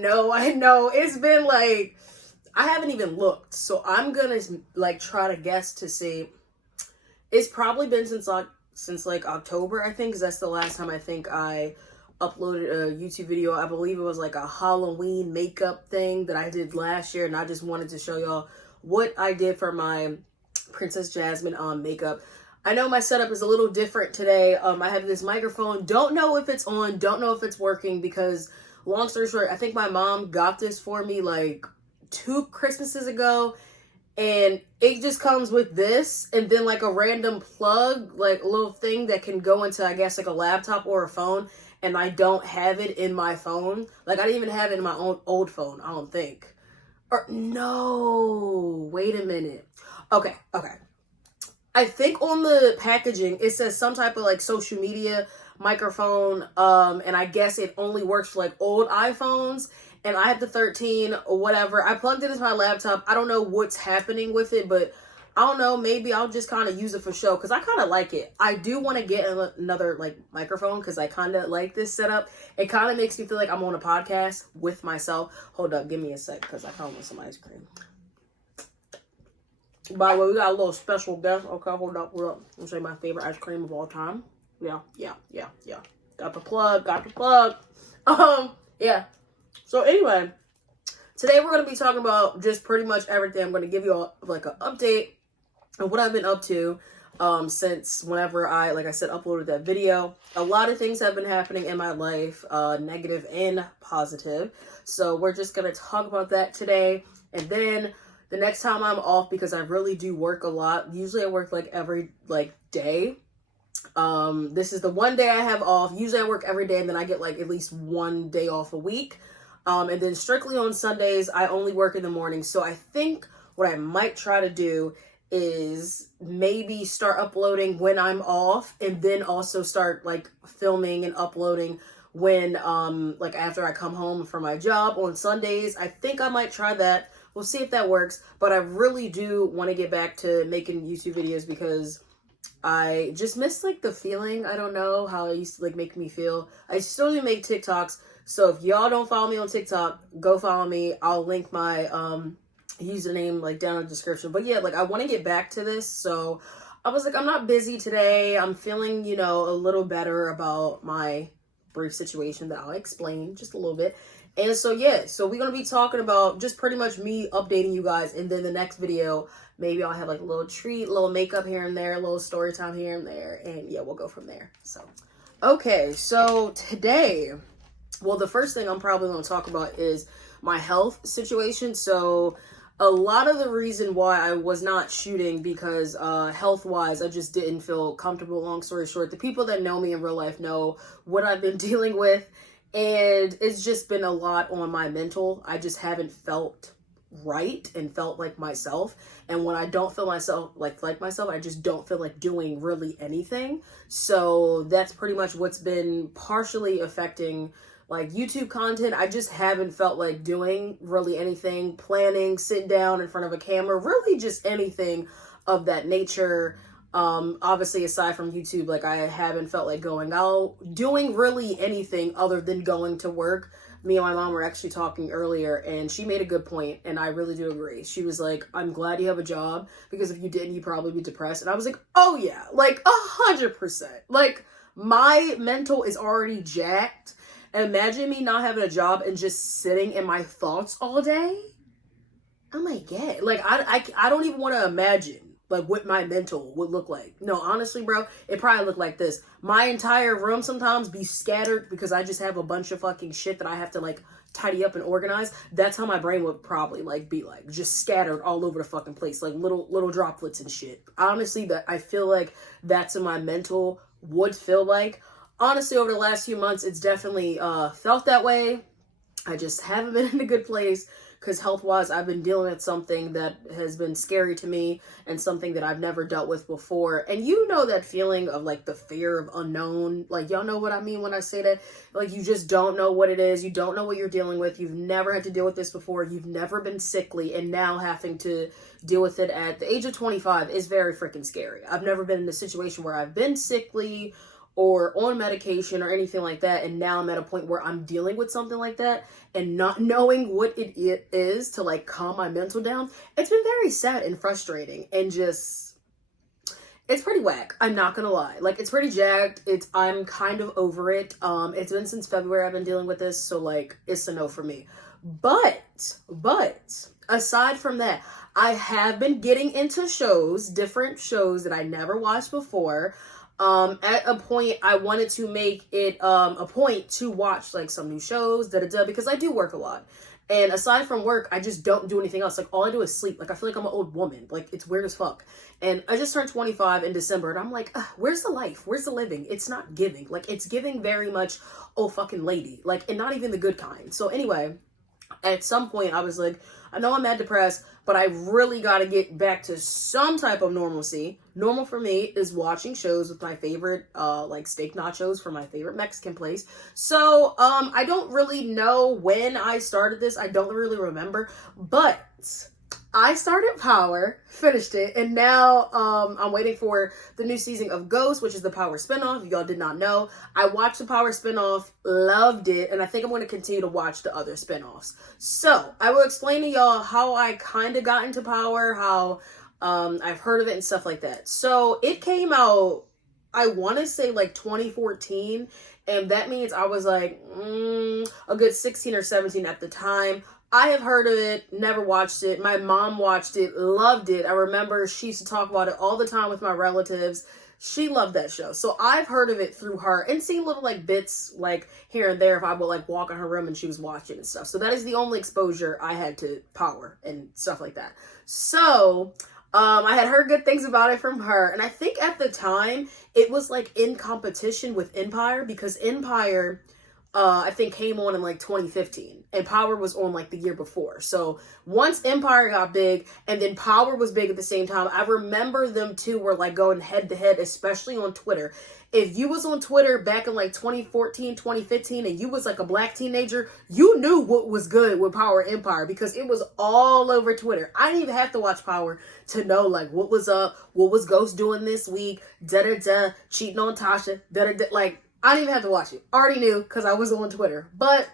know. It's been like, I haven't even looked. So I'm gonna like try to guess to see. It's probably been since like October, I think, because that's the last time I think I uploaded a YouTube video. I believe it was like a Halloween makeup thing that I did last year, and I just wanted to show y'all what I did for my Princess Jasmine makeup. I know my setup is a little different today. I have this microphone. Don't know if it's on. Don't know if it's working because, long story short, I think my mom got this for me like 2 Christmases ago. And it just comes with this and then like a random plug, like a little thing that can go into, I guess, like a laptop or a phone. And I don't have it in my phone. Like, I didn't even have it in my own old phone, I don't think. Or, no, wait a minute. Okay. I think on the packaging, it says some type of like social media microphone. And I guess it only works for like old iPhones. And I have the 13 or whatever. I plugged it into my laptop. I don't know what's happening with it, but I don't know. Maybe I'll just kind of use it for show because I kind of like it. I do want to get another like microphone because I kind of like this setup. It kind of makes me feel like I'm on a podcast with myself. Hold up. Give me a sec because I kind of want some ice cream. By the way, we got a little special guest. Okay, hold up. I'll show you my favorite ice cream of all time. Yeah. Got the plug. Yeah. So anyway, today we're going to be talking about just pretty much everything. I'm going to give you like an update on what I've been up to since whenever I, like I said, uploaded that video. A lot of things have been happening in my life, negative and positive. So we're just going to talk about that today. And then the next time I'm off, because I really do work a lot. Usually I work like every day. This is the one day I have off. Usually I work every day and then I get like at least one day off a week. And then strictly on Sundays, I only work in the morning. So I think what I might try to do is maybe start uploading when I'm off and then also start like filming and uploading when, like after I come home from my job on Sundays. I think I might try that. We'll see if that works. But I really do want to get back to making YouTube videos because I just miss like the feeling. I don't know how it used to like make me feel. I still do make TikToks. So if y'all don't follow me on TikTok, go follow me. I'll link my username like down in the description. But yeah, like I want to get back to this. So I was like, I'm not busy today. I'm feeling, you know, a little better about my brief situation that I'll explain just a little bit. And so yeah, so we're going to be talking about just pretty much me updating you guys. And then the next video, maybe I'll have like a little treat, a little makeup here and there, a little story time here and there. And yeah, we'll go from there. So, okay, so today, well, the first thing I'm probably going to talk about is my health situation. So a lot of the reason why I was not shooting because health-wise, I just didn't feel comfortable. Long story short, the people that know me in real life know what I've been dealing with. And it's just been a lot on my mental. I just haven't felt right and felt like myself. And when I don't feel myself like myself, I just don't feel like doing really anything. So that's pretty much what's been partially affecting like YouTube content. I just haven't felt like doing really anything, planning, sit down in front of a camera, really just anything of that nature. Obviously aside from YouTube, like I haven't felt like going out, doing really anything other than going to work. Me and my mom were actually talking earlier and she made a good point and I really do agree. She was like, I'm glad you have a job because if you didn't, you'd probably be depressed. And I was like, oh yeah, like 100%. Like my mental is already jacked. Imagine me not having a job and just sitting in my thoughts all day. Oh my God. Like I don't even want to imagine like what my mental would look like. No, honestly, bro, it probably look like this. My entire room sometimes be scattered because I just have a bunch of fucking shit that I have to like tidy up and organize. That's how my brain would probably like be like, just scattered all over the fucking place, like little droplets and shit. Honestly, that I feel like that's what my mental would feel like. Honestly, over the last few months, it's definitely felt that way. I just haven't been in a good place. Because health-wise, I've been dealing with something that has been scary to me and something that I've never dealt with before. And you know that feeling of like the fear of unknown. Like y'all know what I mean when I say that. Like you just don't know what it is. You don't know what you're dealing with. You've never had to deal with this before. You've never been sickly. And now having to deal with it at the age of 25 is very freaking scary. I've never been in a situation where I've been sickly or on medication or anything like that, and now I'm at a point where I'm dealing with something like that and not knowing what it is to like calm my mental down, it's been very sad and frustrating, and just, it's pretty whack. I'm not gonna lie. Like, it's pretty jacked. I'm kind of over it. It's been since February I've been dealing with this, so like, it's a no for me. But aside from that, I have been getting into shows, different shows that I never watched before. At a point, I wanted to make it a point to watch like some new shows, because I do work a lot. And aside from work, I just don't do anything else. Like, all I do is sleep. Like, I feel like I'm an old woman. Like, it's weird as fuck. And I just turned 25 in December, and I'm like, where's the life? Where's the living? It's not giving. Like, it's giving very much, oh, fucking lady. Like, and not even the good kind. So anyway, at some point, I was like, I know I'm mad depressed, but I really got to get back to some type of normalcy. Normal for me is watching shows with my favorite, like steak nachos from my favorite Mexican place. So, I don't really know when I started this. I don't really remember, but I started Power, finished it, and now I'm waiting for the new season of Ghost, which is the Power spinoff. If y'all did not know, I watched the Power spinoff, loved it, and I think I'm going to continue to watch the other spinoffs. So I will explain to y'all how I kind of got into Power, how I've heard of it and stuff like that. So it came out, I want to say like 2014, and that means I was like a good 16 or 17 at the time. I have heard of it, never watched it. My mom watched it, loved it. I remember she used to talk about it all the time with my relatives. She loved that show. So I've heard of it through her and seen little like bits like here and there if I would like walk in her room and she was watching and stuff. So that is the only exposure I had to Power and stuff like that. So I had heard good things about it from her. And I think at the time it was like in competition with Empire, because Empire I think came on in like 2015 and Power was on like the year before. So once Empire got big and then Power was big at the same time, I remember them two were like going head to head, especially on Twitter. If you was on Twitter back in like 2014, 2015, and you was like a black teenager, you knew what was good with Power Empire because it was all over Twitter. I didn't even have to watch Power to know like what was up, what was Ghost doing this week, cheating on Tasha, like, I didn't even have to watch it. Already knew because I was on Twitter. But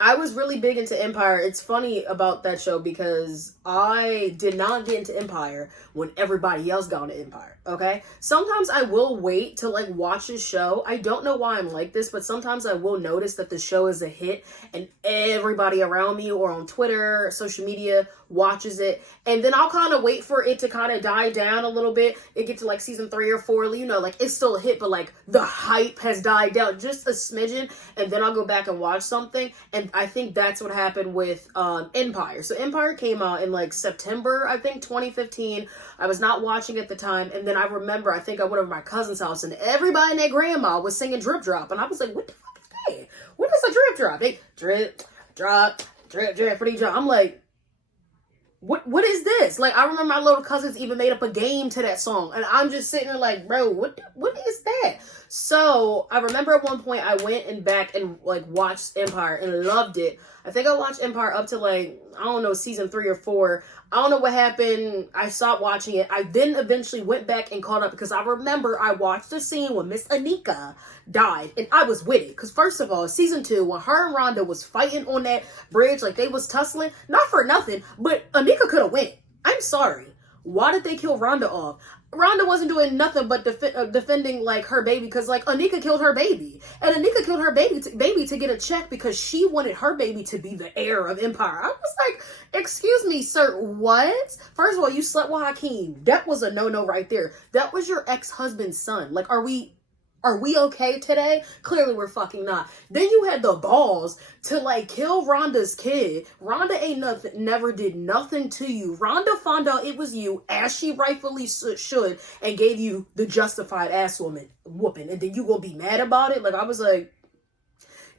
I was really big into Empire. It's funny about that show because I did not get into Empire when everybody else got into Empire, okay? Sometimes I will wait to like watch a show. I don't know why I'm like this, but sometimes I will notice that the show is a hit and everybody around me or on Twitter, social media watches it. And then I'll kind of wait for it to kind of die down a little bit. It get to like season 3 or 4, you know, like it's still a hit, but like the hype has died down just a smidgen. And then I'll go back and watch something. And I think that's what happened with Empire. So Empire came out in like September, I think 2015. I was not watching at the time. And then I remember, I think I went over to my cousin's house and everybody and their grandma was singing Drip Drop. And I was like, what the fuck is that? What is a drip drop? They drip, drop, drip, drip, pretty drop. I'm like, what is this? Like, I remember my little cousins even made up a game to that song. And I'm just sitting there like, bro, what is that? So I remember at one point I went and back and like watched Empire and loved it. I think I watched Empire up to like, I don't know, season 3 or 4. I don't know what happened. I stopped watching it. I then eventually went back and caught up because I remember I watched the scene when Miss Anika died and I was with it. Because first of all, season 2, when her and Rhonda was fighting on that bridge, like they was tussling, not for nothing, but Anika could have went. I'm sorry. Why did they kill Rhonda off? Rhonda wasn't doing nothing but defending like her baby because like Anika killed her baby, and Anika killed her baby to get a check because she wanted her baby to be the heir of Empire. I was like, excuse me, sir, what? First of all, you slept with Hakeem. That was a no-no right there. That was your ex-husband's son. Like, are we okay today? Clearly we're fucking not. Then you had the balls to like kill Rhonda's kid. Rhonda ain't nothing, never did nothing to you. Rhonda found out it was you, as she rightfully should, and gave you the justified ass whooping. And then you gonna be mad about it? Like, I was like,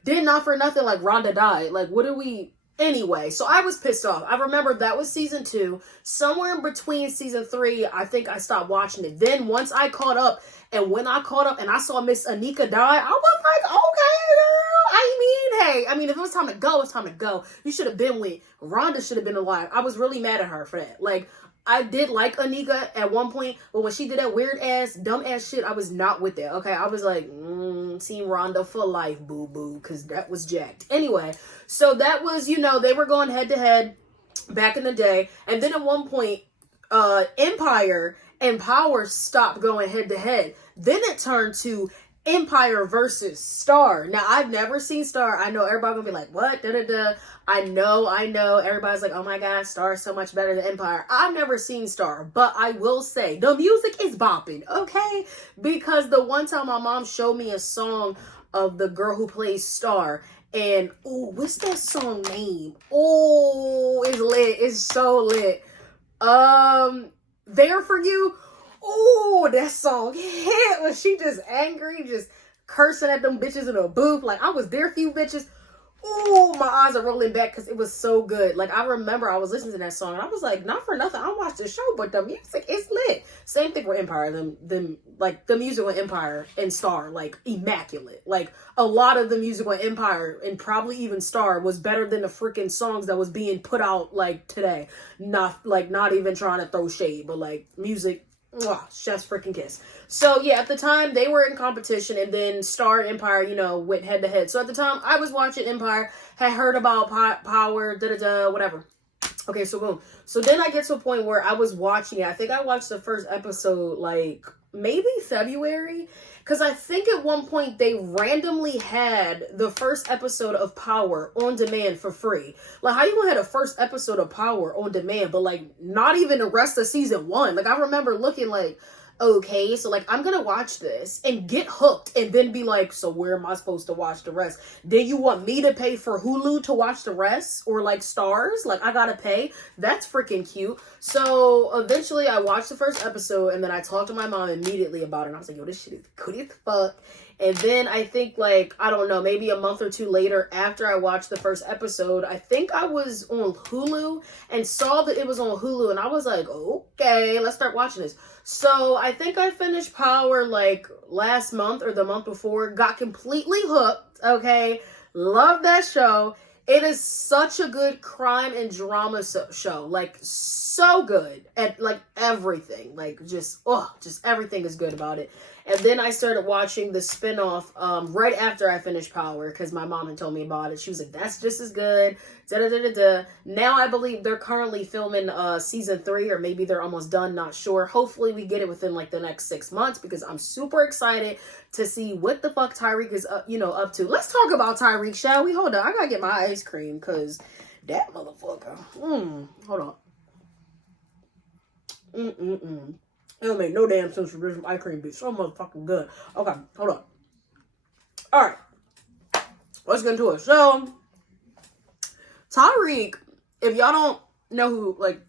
did not for nothing, like Rhonda died. Like, what do we... Anyway, so I was pissed off. I remember that was season 2. Somewhere in between season 3, I think I stopped watching it. Then once I caught up, and when I caught up and I saw Miss Anika die, I was like, okay, girl. Hey, if it was time to go, it's time to go. You should have been with Rhonda should have been alive. I was really mad at her for that. Like, I did like Anika at one point, but when she did that weird ass, dumb ass shit, I was not with that. Okay, I was like, Team Rhonda for life, boo boo, because that was jacked. Anyway, so that was, you know, they were going head to head back in the day, and then at one point, Empire and Power stopped going head to head. Then it turned to Empire versus Star. Now, I've never seen Star. I know everybody gonna be like, what? Da-da-da. I know. Everybody's like, oh my God, Star is so much better than Empire. I've never seen Star, but I will say the music is bopping, okay? Because the one time my mom showed me a song of the girl who plays Star, and oh, what's that song name? Oh, it's lit. It's so lit. There For You. Oh, that song hit. Was she just angry, just cursing at them bitches in a booth? Like, I was there for you bitches. Oh, my eyes are rolling back because it was so good. Like, I remember I was listening to that song and I was like, not for nothing, I watched the show, but the music is lit. Same thing with Empire. Like, the music on Empire and Star, like, immaculate. Like, a lot of the music on Empire and probably even Star was better than the freaking songs that was being put out, like, today. Not even trying to throw shade, but, like, music. Chef's freaking kiss. So yeah, at the time they were in competition, and then Star and Empire, you know, went head to head. So at the time I was watching Empire, had heard about Power, whatever. Okay, so boom. So then I get to a point where I was watching it. I think I watched the first episode like maybe February, because I think at one point they randomly had the first episode of Power on demand for free. Like, how you gonna have the first episode of Power on demand, but like not even the rest of season 1? Like, I remember looking like, okay, so like I'm gonna watch this and get hooked and then be like, so where am I supposed to watch the rest? Then you want me to pay for Hulu to watch the rest, or like Stars? Like, I gotta pay? That's freaking cute. So eventually I watched the first episode, and then I talked to my mom immediately about it, and I was like, yo, this shit is good as fuck. And then I think, like, I don't know, maybe a month or two later after I watched the first episode, I think I was on Hulu and saw that it was on Hulu, and I was like, okay, let's start watching this. So I think I finished Power like last month or the month before, got completely hooked, okay? Love that show. It is such a good crime and drama show, like so good at like everything, like just everything is good about it. And then I started watching the spinoff right after I finished Power, because my mom had told me about it. She was like, that's just as good. Now I believe they're currently filming season 3, or maybe they're almost done, not sure. Hopefully we get it within like the next 6 months, because I'm super excited to see what the fuck Tyreek is up to. Let's talk about Tyreek, shall we? Hold on, I gotta get my ice cream, because that motherfucker. Hold on. It don't make no damn sense for this ice cream be so motherfucking good. Okay, hold on. Alright. Let's get into it. So, Tyreek, if y'all don't know who, like,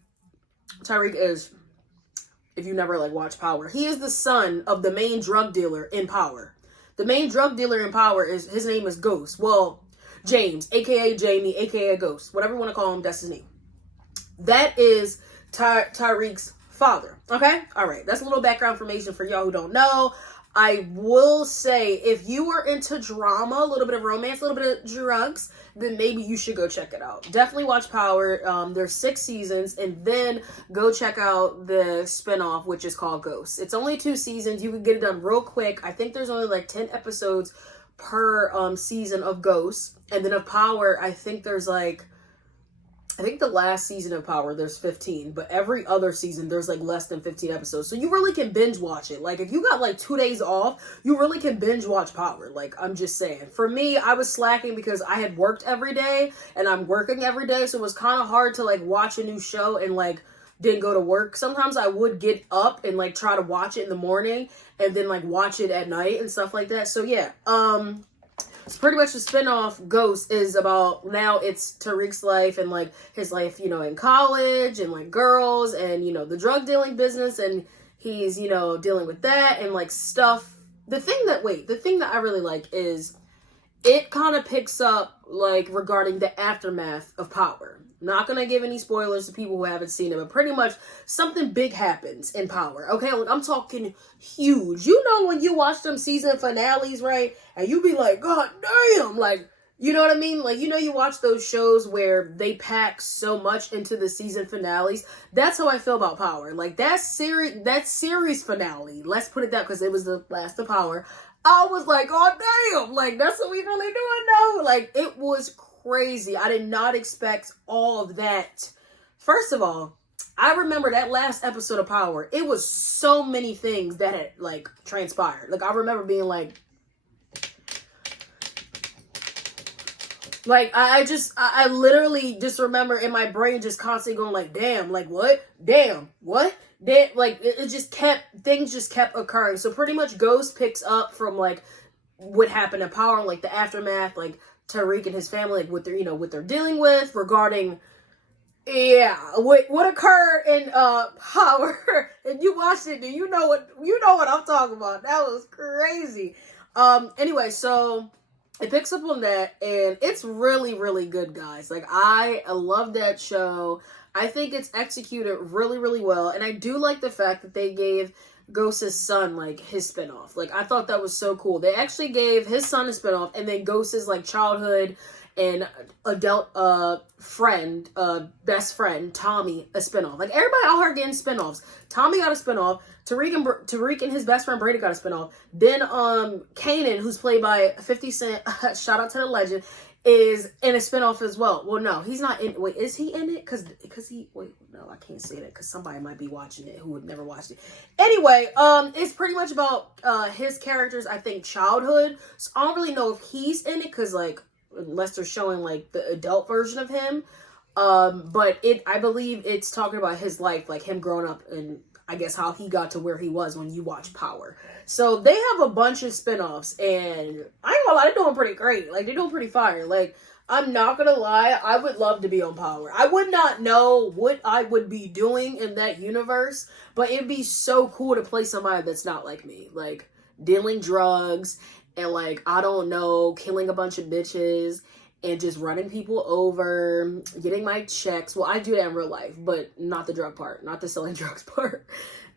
Tyreek is, if you never, like, watched Power, he is the son of the main drug dealer in Power. The main drug dealer in Power his name is Ghost. Well, James, a.k.a. Jamie, a.k.a. Ghost. Whatever you want to call him, that's his name. That is Tyreek's father. Okay? All right. That's a little background information for y'all who don't know. I will say, if you are into drama, a little bit of romance, a little bit of drugs, then maybe you should go check it out. Definitely watch Power. There's 6 seasons, and then go check out the spinoff, which is called Ghost. It's only 2 seasons. You can get it done real quick. I think there's only like 10 episodes per season of Ghost. And then of Power, I think the last season of Power, there's 15, but every other season, there's like less than 15 episodes. So you really can binge watch it. Like, if you got like 2 days off, you really can binge watch Power. Like, I'm just saying. For me, I was slacking because I had worked every day, and I'm working every day. So it was kind of hard to like watch a new show and like didn't go to work. Sometimes I would get up and like try to watch it in the morning and then like watch it at night and stuff like that. So yeah, it's pretty much the spinoff. Ghost is about, now it's Tariq's life and like his life, in college and like girls and, the drug dealing business, and he's, dealing with that and like stuff. The thing that I really like is it kind of picks up like regarding the aftermath of Power. Not gonna give any spoilers to people who haven't seen it, but pretty much something big happens in Power. Okay, like, I'm talking huge. When you watch them season finales, right? And you be like, God damn, like You know what I mean? Like, you know, you watch those shows where they pack so much into the season finales. That's how I feel about Power. Like, that series finale, let's put it that, because it was the last of Power. I was like, oh, damn. Like, that's what we really doing now. Like, it was crazy. I did not expect all of that. First of all, I remember that last episode of Power. It was so many things that had, like, transpired. Like, I remember being like, I literally just remember in my brain just constantly going like, damn, like what? Damn, what? Like, things just kept occurring. So pretty much Ghost picks up from like what happened in Power, like the aftermath, like Tariq and his family, like what they're dealing with regarding, what occurred in Power. And you watched it, you know what I'm talking about. That was crazy. Anyway, so it picks up on that, and it's really, really good, guys. Like, I love that show. I think it's executed really, really well, and I do like the fact that they gave Ghost's son, like, his spinoff. Like, I thought that was so cool. They actually gave his son a spinoff, and then Ghost's, like, childhood and adult friend, best friend, Tommy, a spinoff. Like, everybody out here getting spinoffs. Tommy got a spinoff. Tariq and his best friend Brady got a spinoff. Then Kanan, who's played by 50 Cent, shout out to the legend, is in a spinoff as well. Well, no, he's not in. Wait, is he in it? Because no, I can't say that because somebody might be watching it who would never watched it. Anyway, it's pretty much about his characters, I think, childhood. So I don't really know if he's in it because, like, unless they're showing like the adult version of him. But I believe it's talking about his life, like him growing up and I guess how he got to where he was when you watch Power. So they have a bunch of spinoffs, and I ain't gonna lie, they're doing pretty great. Like, they're doing pretty fire. Like, I'm not gonna lie, I would love to be on Power. I would not know what I would be doing in that universe, but it'd be so cool to play somebody that's not like me. Like, dealing drugs and, like, I don't know, killing a bunch of bitches and just running people over, getting my checks. Well, I do that in real life, but not the drug part, not the selling drugs part.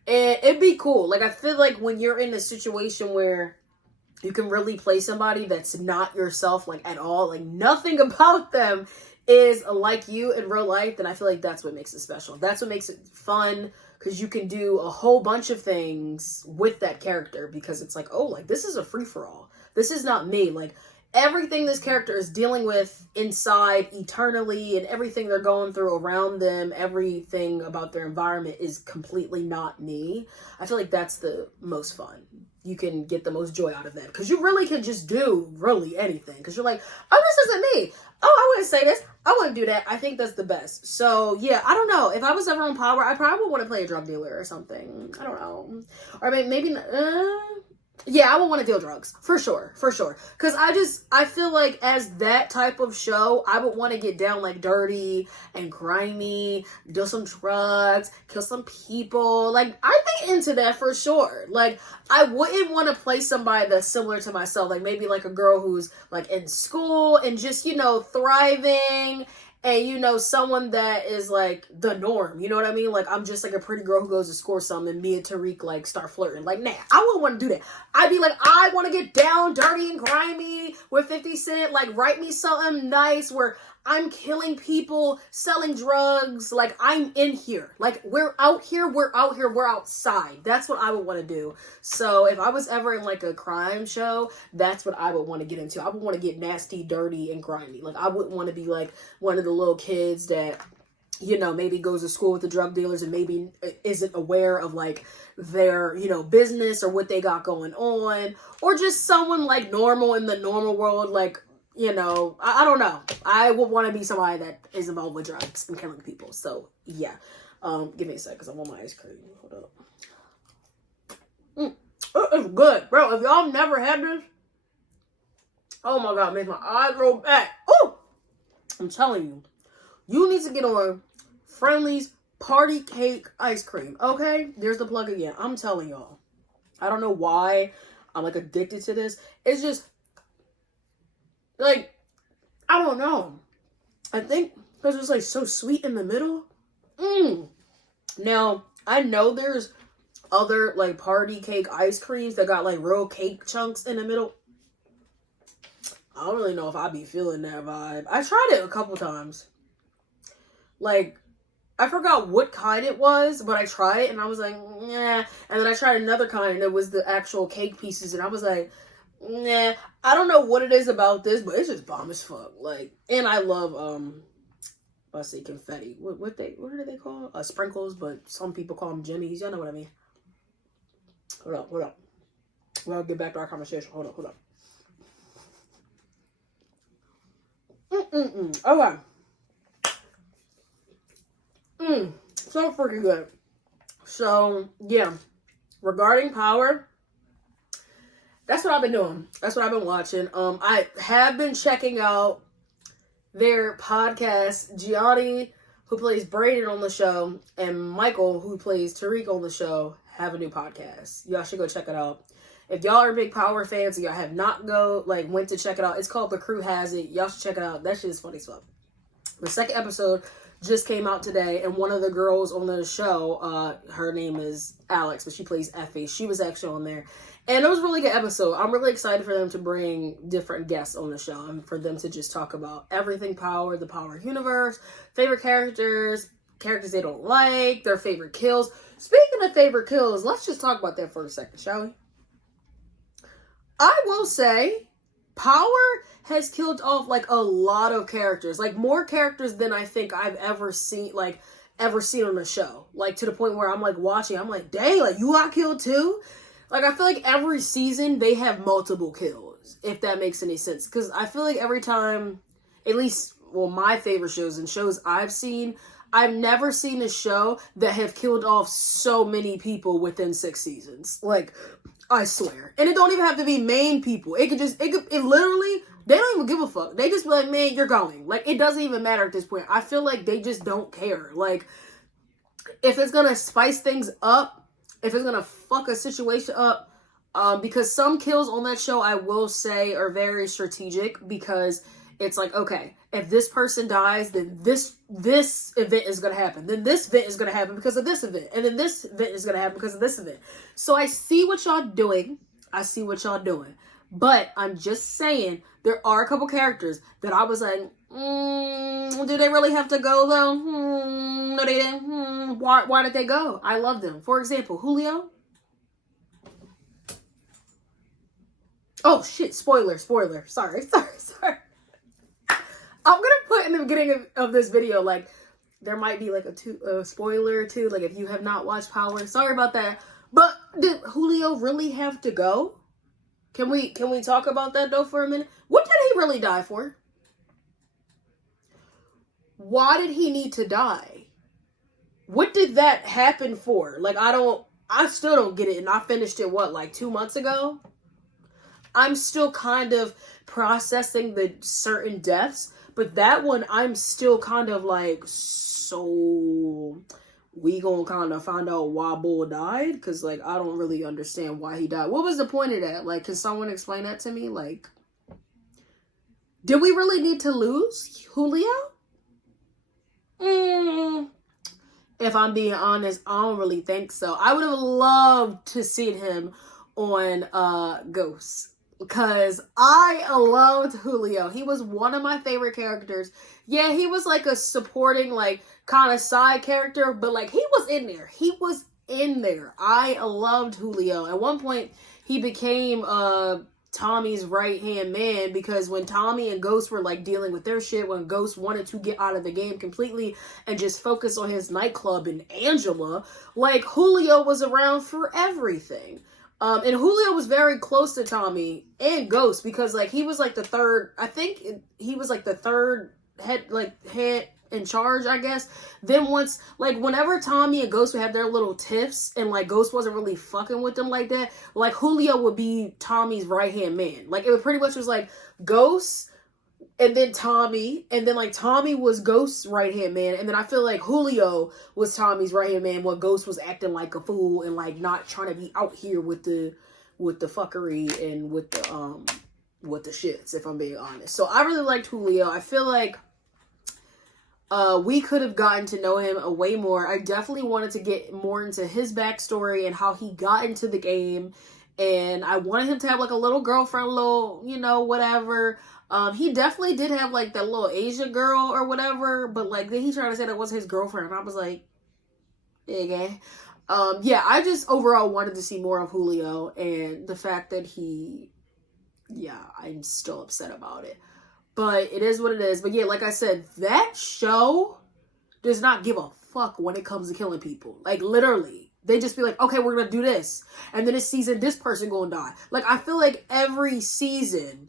And it'd be cool. Like, I feel like when you're in a situation where you can really play somebody that's not yourself, like, at all, like, nothing about them is like you in real life, then I feel like that's what makes it special. That's what makes it fun, because you can do a whole bunch of things with that character, because it's like, oh, like, this is a free-for-all. This is not me. Like, everything this character is dealing with inside eternally and everything they're going through around them, everything about their environment is completely not me. I feel like that's the most fun. You can get the most joy out of that because you really can just do really anything because you're like, oh, this isn't me. Oh, I wouldn't say this. I wouldn't do that. I think that's the best. So, yeah, I don't know. If I was ever on Power, I probably would want to play a drug dealer or something. I don't know. Or maybe yeah, I would want to deal drugs. For sure. Because I feel like as that type of show, I would want to get down like dirty and grimy, do some drugs, kill some people. Like, I'd be into that for sure. Like, I wouldn't want to play somebody that's similar to myself. Like, maybe like a girl who's like in school and just, thriving. And, someone that is, like, the norm. You know what I mean? Like, I'm just, like, a pretty girl who goes to score something and me and Tariq, like, start flirting. Like, nah, I wouldn't want to do that. I'd be like, I want to get down, dirty, and grimy with 50 Cent. Like, write me something nice where I'm killing people, selling drugs. Like, I'm in here. Like, we're out here, we're outside. That's what I would want to do. So, if I was ever in, like, a crime show, that's what I would want to get into. I would want to get nasty, dirty, and grimy. Like, I wouldn't want to be, like, one of the little kids that, maybe goes to school with the drug dealers and maybe isn't aware of, like, their, business or what they got going on. Or just someone, like, normal in the normal world, like, I don't know. I would want to be somebody that is involved with drugs and killing people. So, yeah. Give me a sec, because I want my ice cream. Hold up. It's good. Bro, if y'all never had this, oh my God, it makes my eyes roll back. Oh! I'm telling you. You need to get on Friendly's Party Cake Ice Cream. Okay? There's the plug again. I'm telling y'all. I don't know why I'm, like, addicted to this. It's just... like, I don't know. I think because it's, like, so sweet in the middle. Now, I know there's other, like, party cake ice creams that got, like, real cake chunks in the middle. I don't really know if I be feeling that vibe. I tried it a couple times. Like, I forgot what kind it was, but I tried it and I was like, nah. And then I tried another kind and it was the actual cake pieces and I was like, nah. I don't know what it is about this, but it's just bomb as fuck. Like, and I love, let's see, confetti. What do they call? Sprinkles, but some people call them jimmies. Y'all know what I mean. Hold up. We'll get back to our conversation. Hold up. Okay. So freaking good. So, yeah. Regarding Power, that's what I've been doing. That's what I've been watching. I have been checking out their podcast. Gianni, who plays Brayden on the show, and Michael, who plays Tariq on the show, have a new podcast. Y'all should go check it out. If y'all are big Power fans and y'all have not went to check it out, it's called The Crew Has It. Y'all should check it out. That shit is funny as fuck. The second episode just came out today, and one of the girls on the show, her name is Alex, but she plays Effie. She was actually on there. And it was a really good episode. I'm really excited for them to bring different guests on the show and for them to just talk about everything Power, the Power universe, favorite characters they don't like, their favorite kills. Speaking of favorite kills, let's just talk about that for a second, shall we? I will say, Power has killed off, like, a lot of characters. Like, more characters than I think I've ever seen on the show. Like, to the point where I'm, like, watching, I'm like, dang, like, you got killed too? Like, I feel like every season, they have multiple kills, if that makes any sense. Because I feel like every time, at least, well, my favorite shows and shows I've seen, I've never seen a show that have killed off so many people within 6 seasons. Like, I swear. And it don't even have to be main people. It literally, they don't even give a fuck. They just be like, man, you're going. Like, it doesn't even matter at this point. I feel like they just don't care. Like, if it's gonna spice things up, if it's gonna fuck a situation up, because some kills on that show, I will say, are very strategic, because it's like, okay, if this person dies, then this event is going to happen. Then this event is going to happen because of this event. And then this event is going to happen because of this event. So I see what y'all doing. But I'm just saying, there are a couple characters that I was like, do they really have to go though? No, they didn't. Why did they go? I love them. For example, Julio. Oh shit, spoiler. Sorry. I'm gonna put in the beginning of this video, like, there might be like a spoiler or two, like, if you have not watched Power. Sorry about that. But did Julio really have to go? Can we talk about that though for a minute? What did he really die for? Why did he need to die? What did that happen for? Like, I still don't get it. And I finished it, like 2 months ago? I'm still kind of processing the certain deaths. But that one, I'm still kind of like, so we gonna kind of find out why Bull died? Because, like, I don't really understand why he died. What was the point of that? Like, can someone explain that to me? Like, did we really need to lose Julio? If I'm being honest, I don't really think so. I would have loved to see him on Ghost. Because I loved Julio. He was one of my favorite characters. Yeah, he was like a supporting, like, kind of side character. But, like, he was in there. I loved Julio. At one point, he became Tommy's right-hand man. Because when Tommy and Ghost were, like, dealing with their shit, when Ghost wanted to get out of the game completely and just focus on his nightclub and Angela, like, Julio was around for everything. And Julio was very close to Tommy and Ghost because, like, he was, like, the third, I think he was, like, the third head in charge, I guess. Then once, like, whenever Tommy and Ghost would have their little tiffs and, like, Ghost wasn't really fucking with them like that, like, Julio would be Tommy's right-hand man. Like, it pretty much was, like, Ghost and then Tommy, and then, like, Tommy was Ghost's right-hand man, and then I feel like Julio was Tommy's right-hand man when Ghost was acting like a fool and, like, not trying to be out here with the fuckery and with the shits, if I'm being honest. So I really liked Julio. I feel like we could have gotten to know him a way more. I definitely wanted to get more into his backstory and how he got into the game, and I wanted him to have, like, a little girlfriend, a little, you know, whatever. He definitely did have like that little Asia girl or whatever, but like then he tried to say that was his girlfriend, and I was like, okay. Yeah, I just overall wanted to see more of Julio, and the fact that I'm still upset about it. But it is what it is. But yeah, like I said, that show does not give a fuck when it comes to killing people. Like, literally. They just be like, okay, we're gonna do this. And then this season, this person gonna die. Like, I feel like every season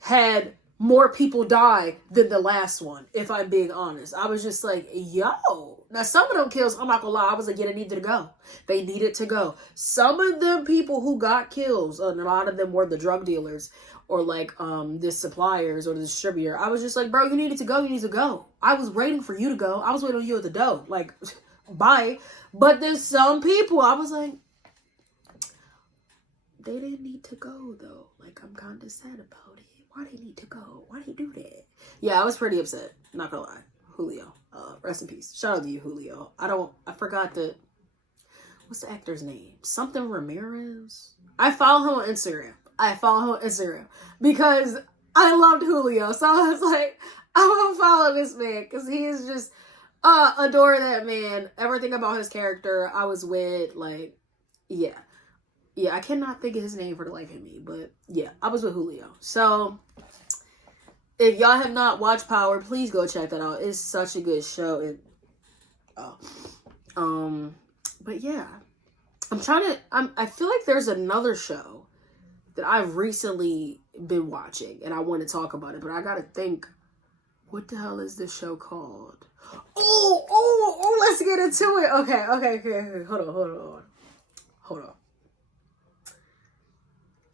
had more people die than the last one, if I'm being honest. I was just like, yo. Now, some of them kills, I'm not gonna lie, I was like, yeah, they needed to go. They needed to go. Some of them people who got kills, and a lot of them were the drug dealers, or like the suppliers or the distributor. I was just like, bro, you needed to go. You need to go. I was waiting for you to go. I was waiting on you at the door. Like, bye. But there's some people, I was like, they didn't need to go though. Like, I'm kind of sad about it. Why they need to go? Why they do that? Yeah, I was pretty upset. Not gonna lie. Julio. Rest in peace. Shout out to you, Julio. I forgot what's the actor's name? Something Ramirez? I follow him on Instagram. Because I loved Julio. So I was like, I'm gonna follow this man because he is just adore that man. Everything about his character I was with. Like, yeah, I cannot think of his name for the life of me, but yeah, I was with Julio. So if y'all have not watched Power, please go check that out. It's such a good show. But yeah, I feel like there's another show that I've recently been watching and I want to talk about it, but I gotta think, what the hell is this show called? Oh, let's get into it. Okay. Hold on.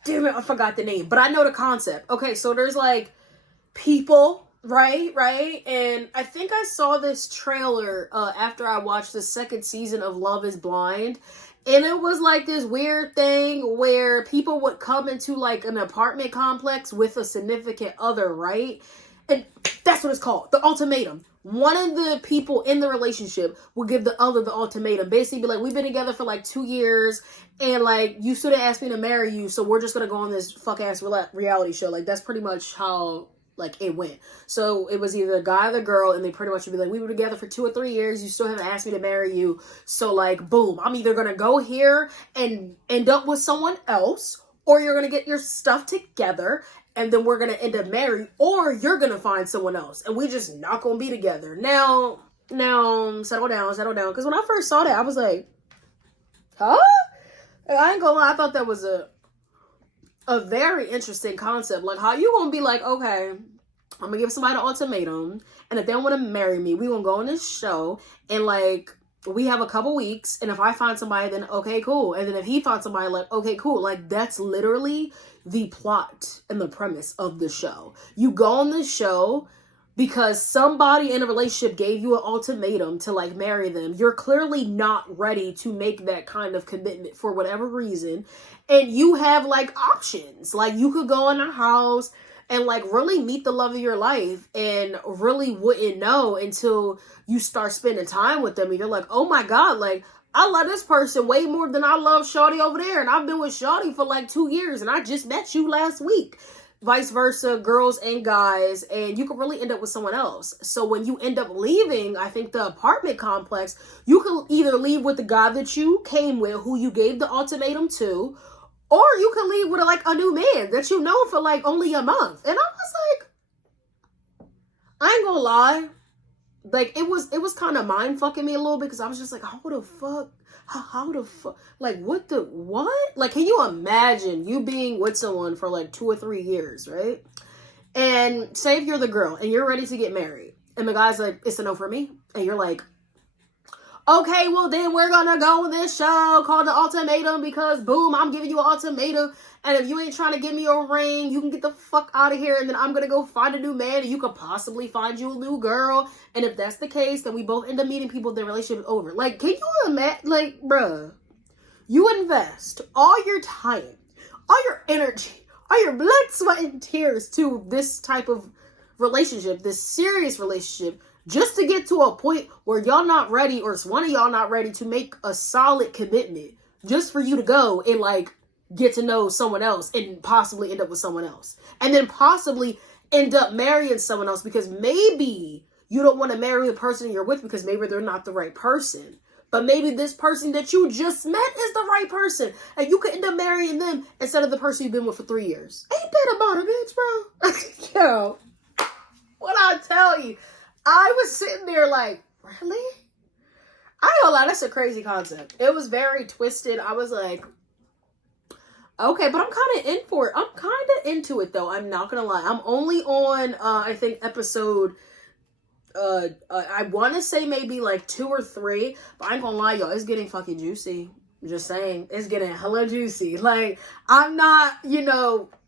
Damn it, I forgot the name, but I know the concept. Okay, so there's like people, right? And I think I saw this trailer after I watched the second season of Love is Blind. And it was like this weird thing where people would come into like an apartment complex with a significant other, right? And that's what it's called, the ultimatum. One of the people in the relationship will give the other the ultimatum. Basically be like, we've been together for like 2 years and like you should have asked me to marry you, so we're just gonna go on this fuck ass reality show. Like, that's pretty much how like it went. So it was either a guy or the girl, and they pretty much would be like, we were together for 2 or 3 years, you still haven't asked me to marry you, so like boom, I'm either gonna go here and end up with someone else, or you're gonna get your stuff together and then we're gonna end up married, or you're gonna find someone else and we just not gonna be together. Now settle down, because when I first saw that I was like, huh? I ain't gonna lie, I thought that was a very interesting concept. Like, how you gonna be like, okay, I'm gonna give somebody an ultimatum, and if they don't want to marry me, we gonna go on this show, and like, we have a couple weeks, and if I find somebody, then okay, cool. And then if he finds somebody, like, okay, cool. Like, that's literally the plot and the premise of the show. You go on this show because somebody in a relationship gave you an ultimatum to like marry them. You're clearly not ready to make that kind of commitment for whatever reason. And you have like options. Like, you could go in a house and like really meet the love of your life and really wouldn't know until you start spending time with them. And you're like, oh my God, like, I love this person way more than I love Shawty over there. And I've been with Shawty for like 2 years and I just met you last week. Vice versa, girls and guys, and you could really end up with someone else. So when you end up leaving, I think the apartment complex, you can either leave with the guy that you came with, who you gave the ultimatum to, or you can leave with like a new man that you know for like only a month. And I was like, I ain't gonna lie, like it was kind of mind fucking me a little bit, because I was just like, how the fuck? Like, what? Like, can you imagine you being with someone for like 2 or 3 years, right? And say if you're the girl and you're ready to get married and the guy's like, it's a no for me. And you're like, okay, well then we're gonna go on this show called The Ultimatum because boom, I'm giving you an ultimatum. And if you ain't trying to give me a ring, you can get the fuck out of here. And then I'm going to go find a new man. And you could possibly find you a new girl. And if that's the case, then we both end up meeting people. The relationship is over. Like, can you imagine? Like, bruh, you invest all your time, all your energy, all your blood, sweat, and tears to this type of relationship, this serious relationship, just to get to a point where y'all not ready, or one of y'all not ready to make a solid commitment, just for you to go and like get to know someone else and possibly end up with someone else. And then possibly end up marrying someone else because maybe you don't want to marry the person you're with because maybe they're not the right person. But maybe this person that you just met is the right person. And you could end up marrying them instead of the person you've been with for 3 years. Ain't that about a bitch, bro? Yo, what I tell you, I was sitting there like, really? I ain't gonna lie, that's a crazy concept. It was very twisted. I was like, okay, but I'm kind of in for it. I'm kind of into it, though. I'm not gonna lie. I'm only on, I think, episode... I want to say maybe like 2 or 3, but I ain't gonna lie, y'all, it's getting fucking juicy. I'm just saying, it's getting hella juicy. Like, I'm not,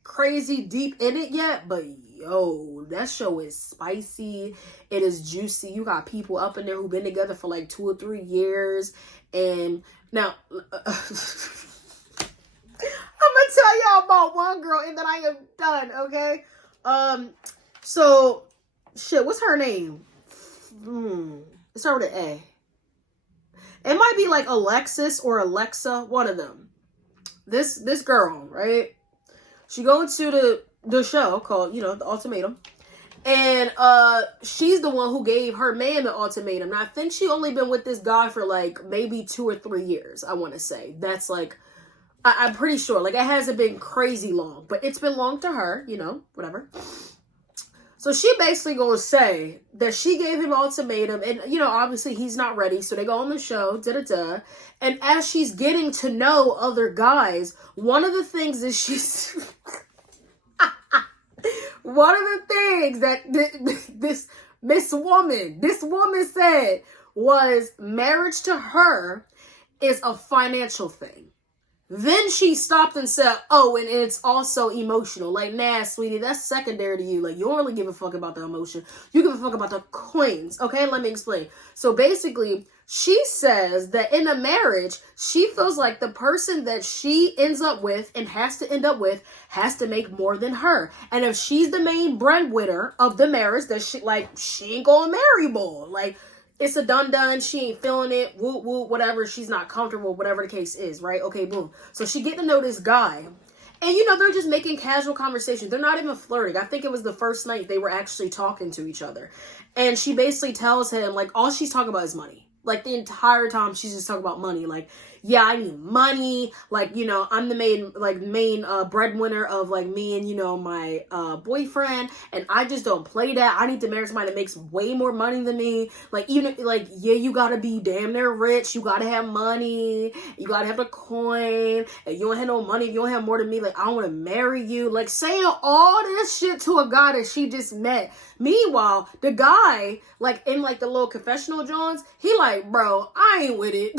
crazy deep in it yet, but yo, that show is spicy. It is juicy. You got people up in there who've been together for like 2 or 3 years, and now I'm gonna tell y'all about one girl, and then I am done. Okay, so shit, what's her name? It started with an A. It might be like Alexis or Alexa, one of them. This girl, right? She goes to the show called, The Ultimatum. And she's the one who gave her man the ultimatum. Now, I think she only been with this guy for like maybe 2 or 3 years, I want to say. That's like, I'm pretty sure. Like, it hasn't been crazy long, but it's been long to her, whatever. So she basically gonna say that she gave him an ultimatum, and obviously he's not ready. So they go on the show, and as she's getting to know other guys, one of the things that she's, one of the things that this woman said was marriage to her is a financial thing. Then she stopped and said, oh, and it's also emotional. Like, nah, sweetie, that's secondary to you. Like, you don't really give a fuck about the emotion. You give a fuck about the coins. Okay, let me explain. So basically, she says that in a marriage, she feels like the person that she ends up with and has to end up with has to make more than her. And if she's the main breadwinner of the marriage, that she ain't gonna marry more. Like, it's a done. She ain't feeling it. Woo, whatever. She's not comfortable, whatever the case is, right? Okay, boom. So she getting to know this guy. And, they're just making casual conversation. They're not even flirting. I think it was the first night they were actually talking to each other. And she basically tells him, like, all she's talking about is money. Like, the entire time she's just talking about money. Like, yeah, I need money. Like, I'm the main breadwinner of, like, me and, my boyfriend. And I just don't play that. I need to marry somebody that makes way more money than me. Like, even, like, yeah, you gotta be damn near rich. You gotta have money. You gotta have the coin. And you don't have no money. If you don't have more than me, like, I don't want to marry you. Like, saying all this shit to a guy that she just met. Meanwhile, the guy, like, in, like, the little confessional Johns, he like, bro, I ain't with it.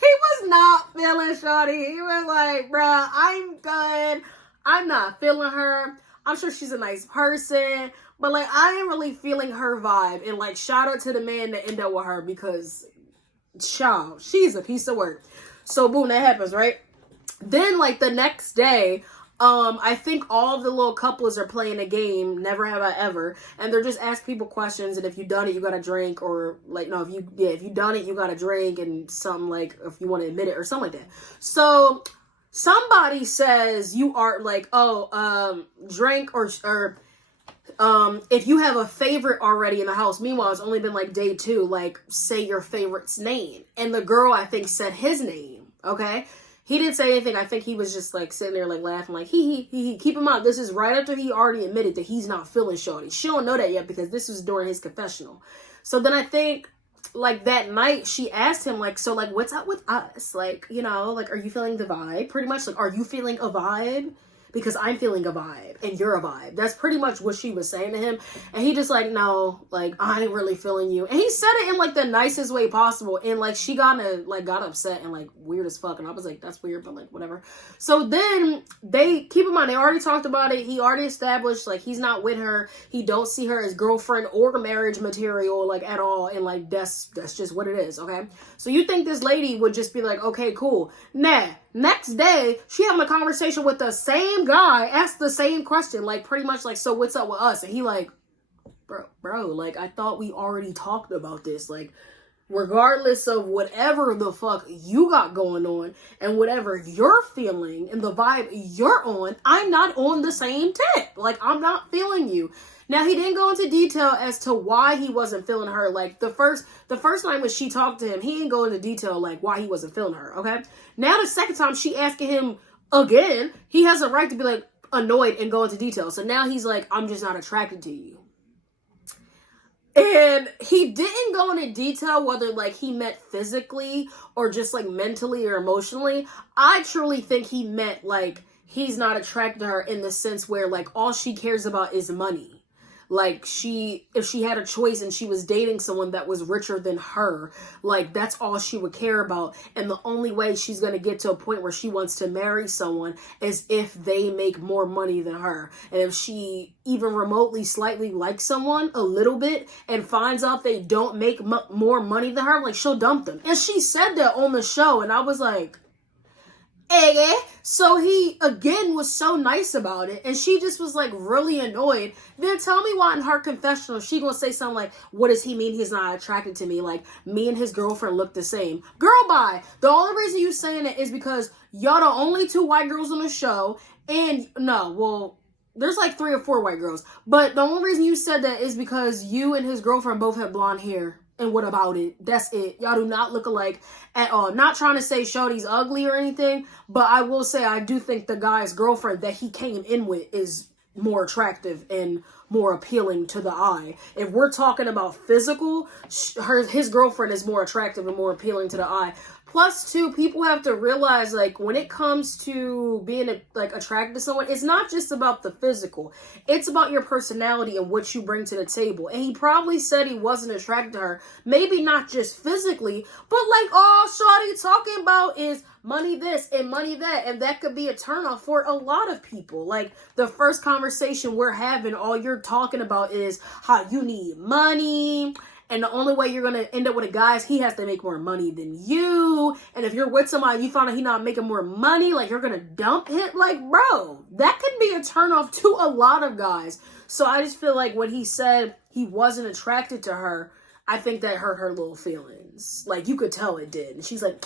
He was not feeling shorty. He was like, bro, I'm good. I'm not feeling her. I'm sure she's a nice person, but, like, I ain't really feeling her vibe. And, like, shout out to the man that ended up with her because, child, she's a piece of work. So, boom, that happens, right? Then, like, the next day, I think all of the little couples are playing a game, Never Have I Ever, and they're just asking people questions, and if you done it, you gotta drink, or, like, no, if you done it, you gotta drink, and something, like, if you want to admit it, or something like that. So, somebody says you are, like, drink, or if you have a favorite already in the house. Meanwhile, it's only been, like, day 2, like, say your favorite's name, and the girl, I think, said his name, okay? He didn't say anything. I think he was just, like, sitting there, like, laughing, like, he. Keep in mind, this is right after he already admitted that he's not feeling shorty. She don't know that yet because this was during his confessional. So then I think, like, that night, she asked him, like, so, like, what's up with us? Like, like, are you feeling the vibe? Pretty much, like, are you feeling a vibe? Because I'm feeling a vibe and you're a vibe. That's pretty much what she was saying to him. And he just like, no, like, I ain't really feeling you. And he said it in, like, the nicest way possible. And, like, she got upset and, like, weird as fuck. And I was like, that's weird, but, like, whatever. So then keep in mind, they already talked about it. He already established, like, he's not with her. He don't see her as girlfriend or marriage material, like, at all. And, like, that's just what it is, okay? So you think this lady would just be like, okay, cool. Nah. Next day, she having a conversation with the same guy, asked the same question, like, pretty much like, so what's up with us? And he like, bro, like, I thought we already talked about this. Like, regardless of whatever the fuck you got going on and whatever you're feeling and the vibe you're on, I'm not on the same tip. Like, I'm not feeling you. Now, he didn't go into detail as to why he wasn't feeling her. Like, the first time when she talked to him, he didn't go into detail, like, why he wasn't feeling her, okay? Now, the second time she asking him again, he has a right to be, like, annoyed and go into detail. So now he's like, I'm just not attracted to you. And he didn't go into detail whether, like, he meant physically or just, like, mentally or emotionally. I truly think he meant, like, he's not attracted to her in the sense where, like, all she cares about is money. Like, if she had a choice and she was dating someone that was richer than her, like, that's all she would care about. And the only way she's going to get to a point where she wants to marry someone is if they make more money than her. And if she even remotely slightly likes someone a little bit and finds out they don't make more money than her, like, she'll dump them. And she said that on the show, and I was like, eh. So he, again, was so nice about it, and she just was, like, really annoyed. Then tell me why in her confessional she gonna say something like, what does he mean he's not attracted to me? Like, me and his girlfriend look the same. Girl, bye. The only reason you saying it is because y'all the only 2 white girls on the show, and, no, well, there's, like, 3 or 4 white girls, but the only reason you said that is because you and his girlfriend both have blonde hair. And what about it? That's it. Y'all do not look alike at all. Not trying to say Shawty's ugly or anything, but I will say I do think the guy's girlfriend that he came in with is more attractive and more appealing to the eye. If we're talking about physical, his girlfriend is more attractive and more appealing to the eye. Plus, too, people have to realize, like, when it comes to being, like, attracted to someone, it's not just about the physical. It's about your personality and what you bring to the table. And he probably said he wasn't attracted to her. Maybe not just physically, but, like, all Shawty talking about is money this and money that. And that could be a turnoff for a lot of people. Like, the first conversation we're having, all you're talking about is how you need money. And the only way you're going to end up with a guy is he has to make more money than you. And if you're with somebody, you find out he's not making more money, like, you're going to dump him. Like, bro, that could be a turnoff to a lot of guys. So I just feel like when he said he wasn't attracted to her, I think that hurt her little feelings. Like, you could tell it did. And she's like,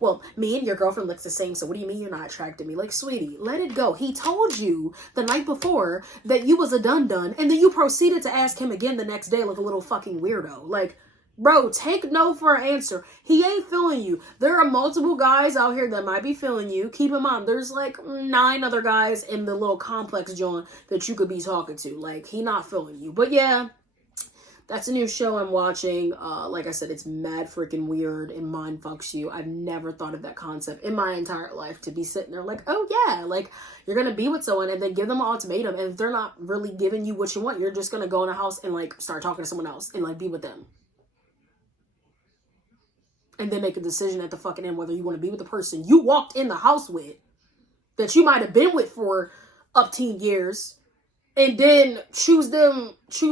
well, me and your girlfriend looks the same, so what do you mean you're not attracted to me? Like, sweetie, let it go. He told you the night before that you was a dun-dun, and then you proceeded to ask him again the next day like a little fucking weirdo. Like, bro, take no for an answer. He ain't feeling you. There are multiple guys out here that might be feeling you. Keep in mind, there's like 9 other guys in the little complex, John, that you could be talking to. Like, he not feeling you. But yeah, that's a new show I'm watching. Like I said, it's mad freaking weird and mind fucks you. I've never thought of that concept in my entire life, to be sitting there like, oh yeah, like, you're going to be with someone and then give them an ultimatum. And if they're not really giving you what you want, you're just going to go in a house and, like, start talking to someone else and, like, be with them. And then make a decision at the fucking end whether you want to be with the person you walked in the house with, that you might have been with for up to years, and then choose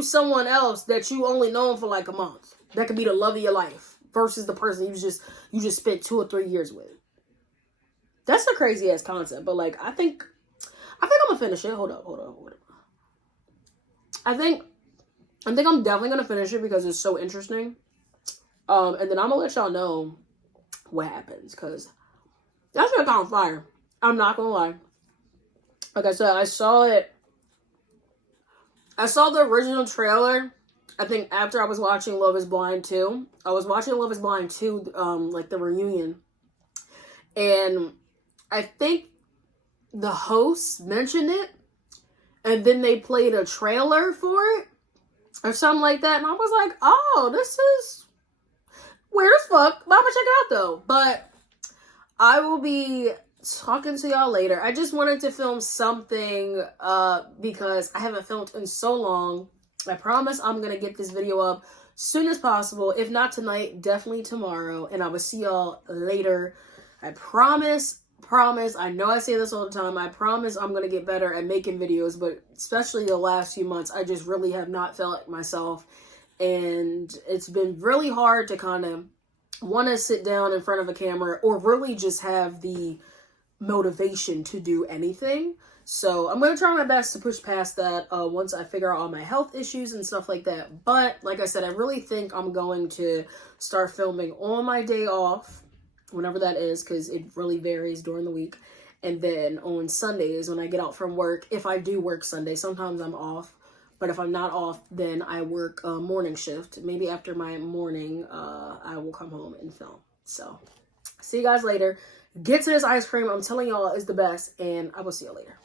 someone else that you only known for like a month. That could be the love of your life versus the person you just spent 2 or 3 years with. That's a crazy ass concept, but, like, I think I'm gonna finish it. Hold up. I think I'm definitely gonna finish it because it's so interesting. And then I'm gonna let y'all know what happens, because that's gonna on fire. I'm not gonna lie. Like I said, I saw the original trailer, I think, after I was watching Love is Blind 2. I was watching Love is Blind 2, like, the reunion. And I think the hosts mentioned it, and then they played a trailer for it, or something like that. And I was like, oh, this is weird as fuck. But I'm gonna check it out, though. But I will be talking to y'all later. I just wanted to film something because I haven't filmed in so long. I promise I'm gonna get this video up soon as possible. If not tonight, definitely tomorrow. And I will see y'all later. I promise. I know I say this all the time. I promise I'm gonna get better at making videos, but especially the last few months, I just really have not felt like myself. And it's been really hard to kind of want to sit down in front of a camera or really just have the motivation to do anything. So I'm going to try my best to push past that once I figure out all my health issues and stuff like that. But like I said, I really think I'm going to start filming on my day off, whenever that is, because it really varies during the week. And then on Sundays when I get out from work, if I do work Sunday, sometimes I'm off. But if I'm not off, then I work a morning shift. Maybe after my morning, I will come home and film. So see you guys later. Get to this ice cream. I'm telling y'all, it's the best. And I will see you later.